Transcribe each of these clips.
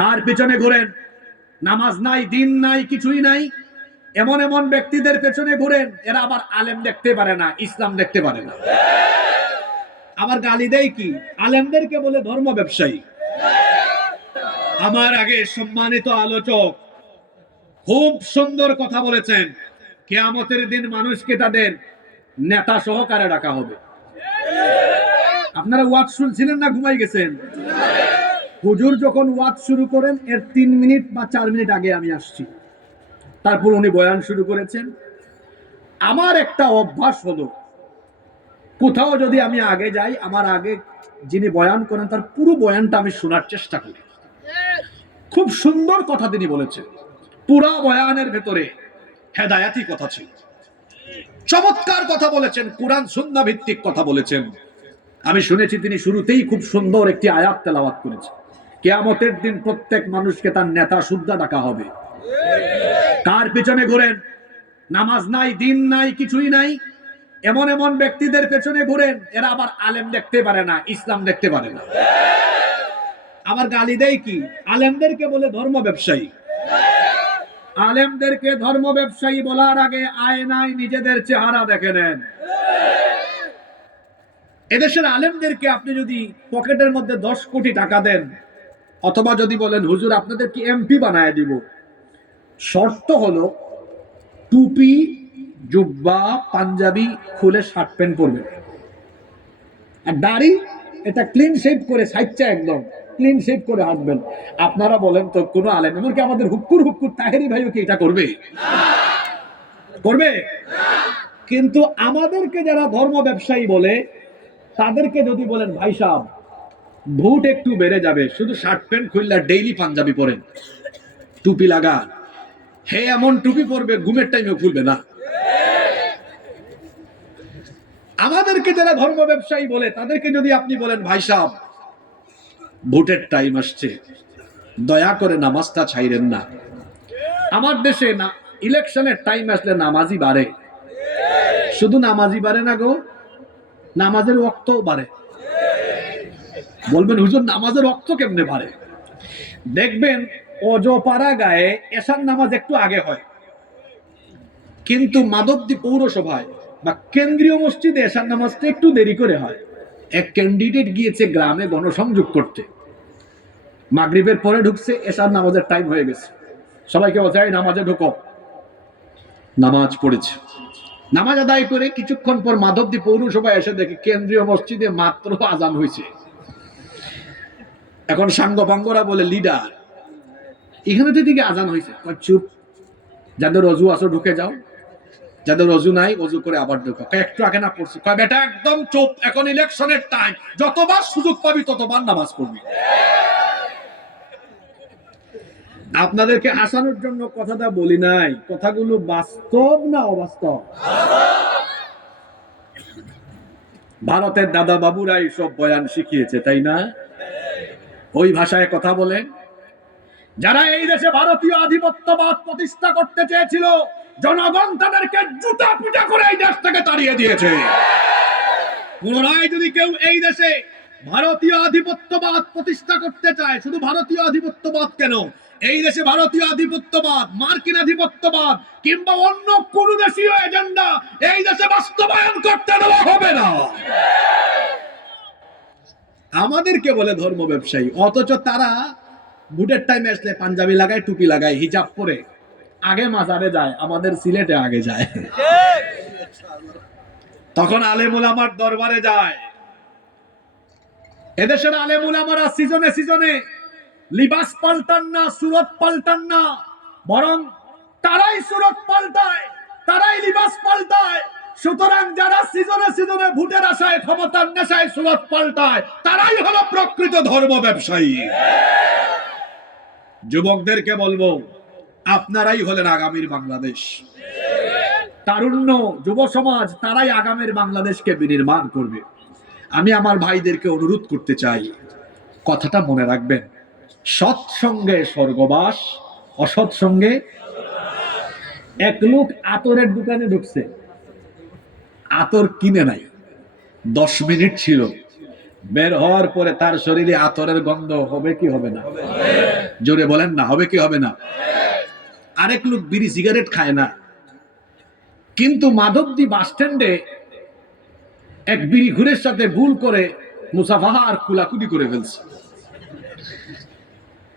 কার পেছনে ঘুরেন? নামাজ নাই, দিন নাই, কিছুই নাই। এমন এমন ব্যক্তিদের পেছনে ঘুরেন, এরা আবার আলেম দেখতে পারে না, ইসলাম দেখতে পারে না। আবার গালি দেয় কি? আলেমদেরকে বলে ধর্ম ব্যবসায়ী। আমার আগে সম্মানিত আলোচক খুব সুন্দর কথা বলেছেন, কেয়ামতের দিন মানুষকে তাদের নেতা সহকারে ডাকা হবে। আপনারা ওয়াজ শুনছিলেন না ঘুমাই গেছেন? হুজুর যখন ওয়াজ শুরু করেন, এর তিন মিনিট বা চার মিনিট আগে আমি আসছি। তারপর উনি বয়ান শুরু করেছেন। আমার একটা অভ্যাস হলো, কোথাও যদি আমি আগে যাই, আমার আগে যিনি বয়ান করেন, তার পুরো বয়ানটা আমি শোনার চেষ্টা করি। খুব সুন্দর কথা তিনি বলেছেন। পুরা বয়ানের ভেতরে হেদায়াতি কথা ছিল। চমৎকার কথা বলেছেন, কোরআন সুন্না ভিত্তিক কথা বলেছেন। আমি শুনেছি তিনি শুরুতেই খুব সুন্দর একটি আয়াত তেলাওয়াত করেছেন। কেয়ামতের দিন প্রত্যেক মানুষকে তার নেতা সুদ্ধা ডাকা হবে। কার পিছনে ঘুরেন? নামাজ নাই, দিন নাই, কিছুই নাই। এমন এমন ব্যক্তিদের পেছনে ঘুরেন, এরা আবার আলেম দেখতে পারে না, ইসলাম দেখতে পারে না। আবার গালি দেয় কি? আলেমদেরকে বলে ধর্ম ব্যবসায়ী। আলেমদেরকে ধর্ম ব্যবসায়ী বলার আগে আয়নায় নিজেদের চেহারা দেখে নেন। এদেশের আলেমদেরকে আপনি যদি পকেটের মধ্যে দশ কোটি টাকা দেন অথবা যদি বলেন, হুজুর, আপনাদের কি এমপি বানায় দিব? শর্ত হলো, টুপি, জুব্বা, পাঞ্জাবি খুলে শার্ট প্যান্ট পরবে আর দাড়ি, এটা ক্লিন শেভ করে সাইচ্চা একদম ক্লিন শেভ করে হাঁটবেন। আপনারা বলেন তো, কোনো আলেম এমনকি আমাদের হুক্কুর হুক্কুর তাহেরি ভাইও কি এটা করবে? করবে? কিন্তু আমাদেরকে যারা ধর্ম ব্যবসায়ী বলে, তাদেরকে যদি বলেন, ভাই সাহেব ভোট একটু বেড়ে যাবে, শুধু শার্ট প্যান্ট খুললে ডেইলি পাঞ্জাবি পরেন টুপি লাগা। হে, এমন টুপি পরবে, ঘুমের টাইমে খুলবে না। আমাদেরকে যারা ধর্ম ব্যবসায়ী বলে, তাদেরকে যদি আপনি বলেন, ভাই সাহেব, ভোটের টাইম আসছে। দয়া করে নামাজটা ছাইরেন না। আমার দেশে না, ইলেকশনের টাইম আসলে নামাজই বাড়ে। শুধু নামাজই বাড়ে না গো, নামাজের রক্তও বাড়ে। বলবেন, হুজুর, নামাজের রক্ত কেমনে বাড়ে? দেখবেন অজপাড়া গায়ে এশার নামাজ একটু আগে হয়। কিন্তু মাধবদী পৌরসভায় বা কেন্দ্রীয় মসজিদে এশার নামাজটা একটু দেরি করে হয়। এক ক্যান্ডিডেট গিয়েছে গ্রামে গণসংযোগ করতে। মাগরিবের পরে ঢুকছে, এশার নামাজের টাইম হয়ে গেছে। সবাইকে বলছে নামাজে ঢুকো। নামাজ পড়েছে। নামাজ আদায় করে কিছুক্ষণ পর মাধবদী পৌরসভায় এসে দেখে কেন্দ্রীয় মসজিদে মাত্র আজান হয়েছে। এখন সাঙ্গ পাঙ্গরা বলে লিডার। এখানে তো দিকে আজান হয়েছে। চুপ। যাদের রজু আসো ঢুকে যাও। যাদের রজু নাই, অজু করে আবার ঢুকো। একটু আগে না পড়ছি। কয়, বেটা, একদম চুপ। এখন ইলেকশনের টাইম যতবার সুযোগ পাবি, ততবার নামাজ পড়বি। আপনাদেরকে আসানোর জন্য কথাটা বলি নাই। কথাগুলো বাস্তব না অবাস্তব? ভারতের দাদা বাবুরা সব বয়ান শিখিয়েছে, তাই না? ওই ভাষায় কথা বলেন। যারা এই দেশে ভারতীয় আধিপত্যবাদ প্রতিষ্ঠা করতে চেয়েছিল, জনগণ তাদেরকে জুতা পুজা করে এই দেশ থেকে তাড়িয়ে দিয়েছে। পুনরায় যদি কেউ এই দেশে ভারতীয় আধিপত্যবাদ প্রতিষ্ঠা করতে চায়, শুধু ভারতীয় আধিপত্যবাদ কেন? এই দেশে ভারতীয় আধিপত্যবাদ, মার্কিন আধিপত্যবাদ, কিংবা অন্য কোন দেশীয় এজেন্ডা এই দেশে বাস্তবায়ন করতে দেওয়া হবে না। আমাদেরকে বলে ধর্ম ব্যবসায়ী, অথচ তারা বুটের টাইমে আসলে পাঞ্জাবি লাগায়, টুপি লাগায়, হিজাব পরে আগে মাজারে যায়, আমাদের সিলেটে আগে যায়। তখন আলেমুল আমার দরবারে যায়। এদেশের আলেমুল আমারা সিজনে সিজনে লিবাস পাল্টান না, সুরত পাল্টান না, বরং তারাই সুরত পাল্টায়, তারাই লিবাস পাল্টায়। সুতরাং যারা সিজনে সিজনে ভোটের আশায়, ক্ষমতার নেশায় সুরত পাল্টায়, তারাই হলো প্রকৃত ধর্ম ব্যবসায়ী। যুবকদেরকে বলব, আপনারাই হলেন আগামীর বাংলাদেশ। তারুণ্য যুব সমাজ, তারাই আগামীর বাংলাদেশকে বিনির্মাণ করবে। আমি আমার ভাইদেরকে অনুরোধ করতে চাই, কথাটা মনে রাখবেন। সৎসঙ্গে স্বর্গবাস, অসৎ সঙ্গে এক লোক আতরের দোকানে ঢুকছে। আতর কিনে নাই। দশ মিনিট ছিল। বের হওয়ার পরে তার শরীরে আতরের গন্ধ হবে কি হবে না? জোরে বলেন না, হবে কি হবে না? আরেক লোক বিড়ি সিগারেট খায় না। কিন্তু মাধবদী বাস স্ট্যান্ডে এক বিড়ি ঘুরের সাথে ভুল করে মুসাফাহা আর কুলাকুলি করে ফেলছে।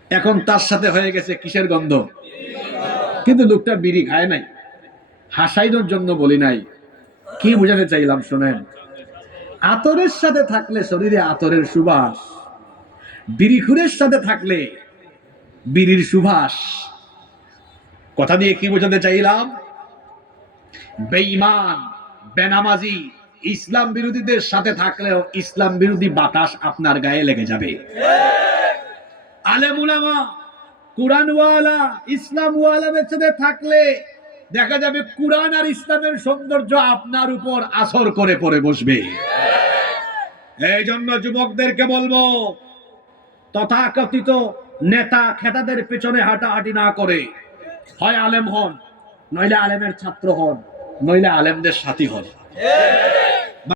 এখন তার সাথে হয়ে গেছে কিসের গন্ধ? কিন্তু লোকটা বিড়ি খায় নাই। হাসাইনোর জন্য বলি নাই। কি বোঝাতে চাইলাম শোনেন? আতরের সাথে থাকলে শরীরে আতরের সুবাস বিড়িখুরের সাথে থাকলে বিড়ির সুবাস। কথা দিয়ে কি বোঝাতে চাইলাম? বেঈমান, বেনামাজি, ইসলাম বিরোধীদের সাথে থাকলেও ইসলাম বিরোধী বাতাস আপনার গায়ে লেগে যাবে। আলেমুলামা, কোরআনওয়ালা ইসলামওয়ালাদের সাথে থাকলে দেখা যাবে কোরআন আর ইসলামের সৌন্দর্য আপনার উপর আসর করে পড়ে বসবে। এই জন্য যুবকদেরকে বলব, তথাকথিত নেতা খেতাদের পেছনে হাঁটাহাঁটি না করে, হয় আলেম হন, নইলে আলেমের ছাত্র হন, নইলে আলেমদের সাথী হন।